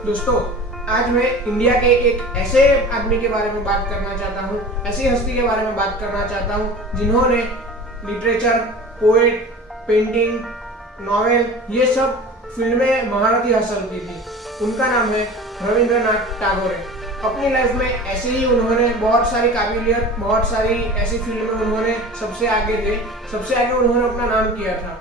दोस्तों, आज मैं इंडिया के एक ऐसे आदमी के बारे में बात करना चाहता हूँ, ऐसी हस्ती के बारे में बात करना चाहता हूँ जिन्होंने लिटरेचर, पोएट, पेंटिंग, नॉवेल ये सब फील्ड में महारथी हासिल की थी। उनका नाम है रविंद्रनाथ टैगोर। अपनी लाइफ में ऐसे ही उन्होंने बहुत सारी काबिलियत, बहुत सारी ऐसी फील्ड में उन्होंने सबसे आगे उन्होंने अपना नाम किया था।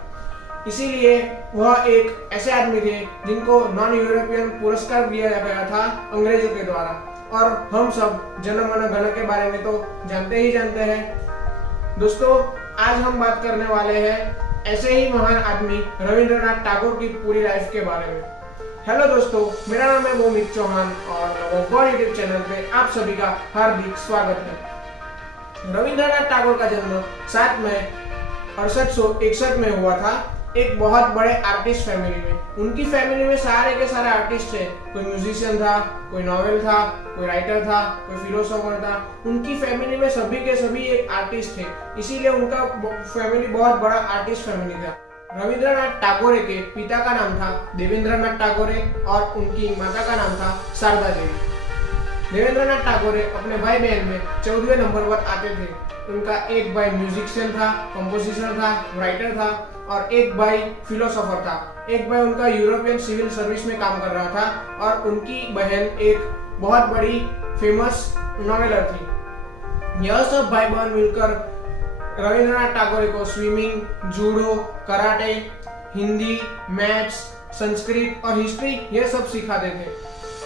इसीलिए वह एक ऐसे आदमी थे जिनको नॉन यूरोपियन पुरस्कार दिया गया था अंग्रेजों के द्वारा। और हम सब जन मन गण के बारे में तो जानते ही जानते हैं। दोस्तों, आज हम बात करने वाले हैं ऐसे ही महान आदमी रविंद्रनाथ टैगोर की पूरी लाइफ के बारे में। हेलो दोस्तों, मेरा नाम है मोमित चौहान और यूट्यूब चैनल पे आप सभी का हार्दिक स्वागत है। रविंद्रनाथ टैगोर का जन्म 7 मई 1861 में हुआ था, एक बहुत बड़े आर्टिस्ट फैमिली में। उनकी फैमिली में सारे के सारे आर्टिस्ट थे। कोई म्यूजिशियन था, कोई नॉवेल था, कोई राइटर था, कोई फिलोसोफर था। उनकी फैमिली में सभी के सभी एक आर्टिस्ट थे, इसीलिए उनका फैमिली बहुत बड़ा आर्टिस्ट फैमिली था। रविंद्रनाथ टैगोर के पिता का नाम था देवेंद्रनाथ टैगोर और उनकी माता का नाम था शारदा देवी। देवेंद्रनाथ टैगोर अपने भाई बहन में 14वें नंबर पर आते थे। उनका एक भाई म्यूजिशियन था, कंपोजिशन था, राइटर था और एक भाई फिलोसोफर था। एक भाई उनका यूरोपियन सिविल सर्विस में काम कर रहा था और उनकी बहन एक बहुत बड़ी फेमस नॉवेलर थी। यह सब भाई बहन मिलकर रविंद्रनाथ टैगोर को swimming, judo, karate, Hindi, maths, Sanskrit और हिस्ट्री ये सब सिखाते थे।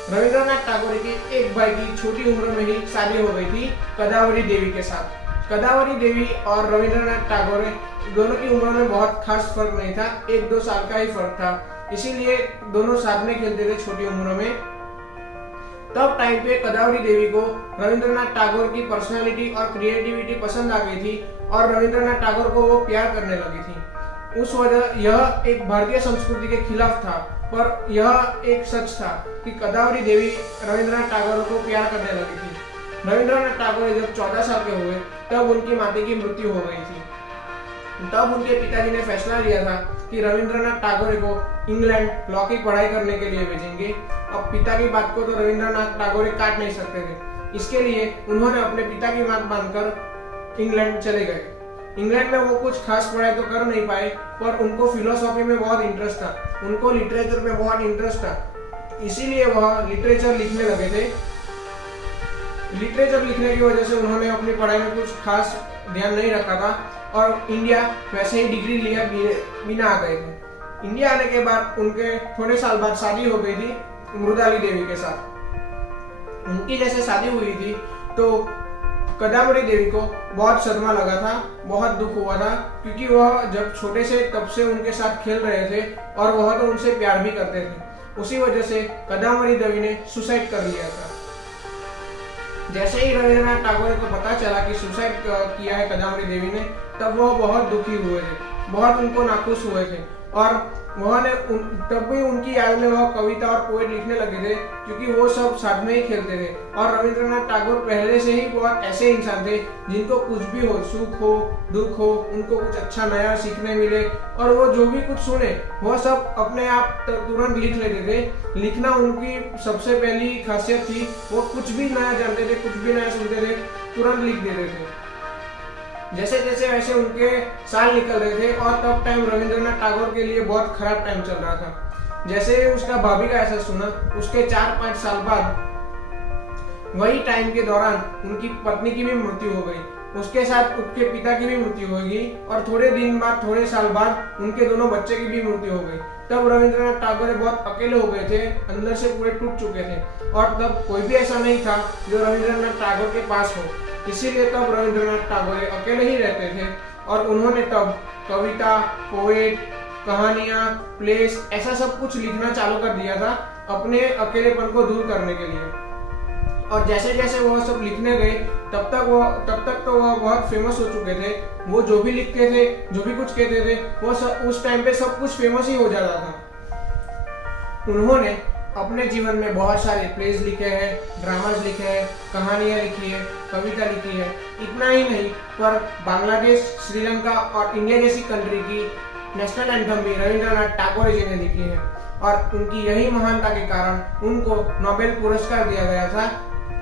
रविंद्रनाथ टैगोर के एक भाई की छोटी उम्र में ही शादी हो गई थी कदावरी देवी के साथ। कदावरी देवी और रविंद्रनाथ टैगोर दोनों की उम्र में बहुत खास फर्क नहीं था, 1-2 साल का ही फर्क था। इसीलिए दोनों साथ में खेलते थे छोटी उम्र में। तब टाइम पे कदावरी देवी को रविंद्रनाथ टैगोर की पर्सनालिटी और क्रिएटिविटी पसंद आ गई थी और रविंद्रनाथ टैगोर को वो प्यार करने लगी थी। उस वजह यह एक भारतीय संस्कृति के खिलाफ था, पर यह एक सच था कि कदावरी देवी रविंद्रनाथ टैगोर को प्यार करने लगी थी। रविंद्रनाथ टैगोर जब 14 साल के हुए तब उनकी माता की मृत्यु हो गई थी। तब उनके पिताजी ने फैसला लिया था कि रविंद्रनाथ टैगोर को इंग्लैंड लॉ की पढ़ाई करने के लिए भेजेंगे। अब पिता की बात को तो रविंद्रनाथ टैगोर काट नहीं सकते थे, इसके लिए उन्होंने अपने पिता की बात मानकर इंग्लैंड चले गए। इंग्लैंड में वो कुछ खास पढ़ाई तो कर नहीं पाए, पर उनको फिलोसॉफी में बहुत इंटरेस्ट था, उनको लिटरेचर में बहुत इंटरेस्ट था, इसीलिए वह लिटरेचर लिखने लगे थे। लिटरेचर लिखने की वजह से उन्होंने अपनी पढ़ाई में कुछ खास ध्यान नहीं रखा था और इंडिया वैसे ही डिग्री लिया बिना आ गए थे। इंडिया आने के बाद उनके थोड़े साल बाद शादी हो गई थी मृदाली देवी के साथ। उनकी जैसे शादी हुई थी तो कदावरी देवी को बहुत सदमा लगा था, बहुत दुख हुआ था, क्योंकि वह जब छोटे से तब से उनके साथ खेल रहे थे और वह तो उनसे प्यार भी करते थे। उसी वजह से कदावरी देवी ने सुसाइड कर लिया था। जैसे ही रविंद्रनाथ टैगोर को पता चला कि सुसाइड किया है कदावरी देवी ने, तब वह बहुत दुखी हुए थे, बहुत उनको नाखुश हुए थे और तब भी उनकी याद में वह कविता और पोएट लिखने लगे थे, क्योंकि वो सब साथ में ही खेलते थे। और रविंद्रनाथ टैगोर पहले से ही बहुत ऐसे इंसान थे जिनको कुछ भी हो, सुख हो, दुख हो, उनको कुछ अच्छा नया सीखने मिले और वो जो भी कुछ सुने वह सब अपने आप तुरंत लिख लेते थे। लिखना उनकी सबसे पहली खासियत थी। वो कुछ भी नया जानते थे, कुछ भी नया सुनते थे, तुरंत लिख देते थे। जैसे जैसे वैसे उनके साल निकल रहे थे और तब टाइम रविंद्रनाथ टैगोर के लिए बहुत खराब टाइम चल रहा था। जैसे उसका भाभी का ऐसा सुना, उसके 4-5 साल बाद वही टाइम के दौरान उनकी पत्नी की भी मृत्यु हो गई, उसके साथ उसके पिता की भी मृत्यु हो गई और थोड़े दिन बाद, थोड़े साल बाद उनके दोनों बच्चे की भी मृत्यु हो गई। तब रविंद्रनाथ टैगोर बहुत अकेले हो गए थे, अंदर से पूरे टूट चुके थे और तब कोई भी ऐसा नहीं था जो रविंद्रनाथ टैगोर के पास हो। इसीलिए तब रविंद्रनाथ टैगोर अकेले ही रहते थे और उन्होंने तब कविता, पोएट, कहानियां, प्लेस ऐसा सब कुछ लिखना चालू कर दिया था अपने अकेलेपन को दूर करने के लिए। और जैसे जैसे वह सब लिखने गए तब तक तो वह बहुत फेमस हो चुके थे। वो जो भी लिखते थे, जो भी कुछ कहते थे, वो सब उस टाइम पे सब कुछ फेमस ही हो जाता था। उन्होंने अपने जीवन में बहुत सारे प्लेज लिखे हैं, ड्रामाज लिखे हैं, कहानियां लिखी है, कविता लिखी है। इतना ही नहीं, पर बांग्लादेश, श्रीलंका और इंडिया जैसी कंट्री की नेशनल एंथम भी रविंद्रनाथ टैगोर जी ने लिखी है। और उनकी यही महानता के कारण उनको नोबेल पुरस्कार दिया गया था।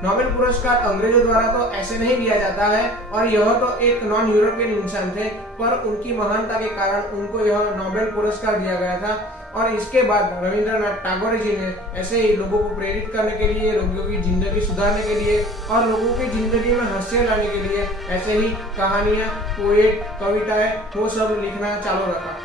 नोबेल पुरस्कार अंग्रेजों द्वारा तो ऐसे नहीं दिया जाता है और यह तो एक नॉन यूरोपियन इंसान थे, पर उनकी महानता के कारण उनको यह नोबेल पुरस्कार दिया गया था। और इसके बाद रविंद्रनाथ टैगोर जी ने ऐसे ही लोगों को प्रेरित करने के लिए, लोगों की जिंदगी सुधारने के लिए और लोगों की जिंदगी में हंसी लाने के लिए ऐसे ही कहानियां, पोएट, कविताएं वो सब लिखना चालू रखा।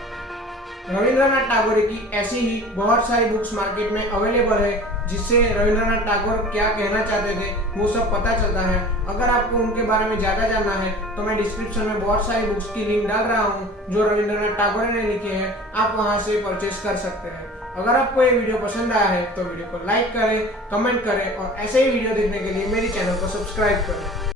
रविंद्रनाथ टैगोर की ऐसी ही बहुत सारी बुक्स मार्केट में अवेलेबल है, जिससे रविंद्रनाथ टैगोर क्या कहना चाहते थे वो सब पता चलता है। अगर आपको उनके बारे में ज्यादा जानना है तो मैं डिस्क्रिप्शन में बहुत सारी बुक्स की लिंक डाल रहा हूँ जो रविंद्रनाथ टैगोर ने लिखे हैं, आप वहां से परचेस कर सकते हैं। अगर आपको ये वीडियो पसंद आया है तो वीडियो को लाइक करें, कमेंट करें और ऐसे ही वीडियो देखने के लिए मेरे चैनल को सब्सक्राइब करें।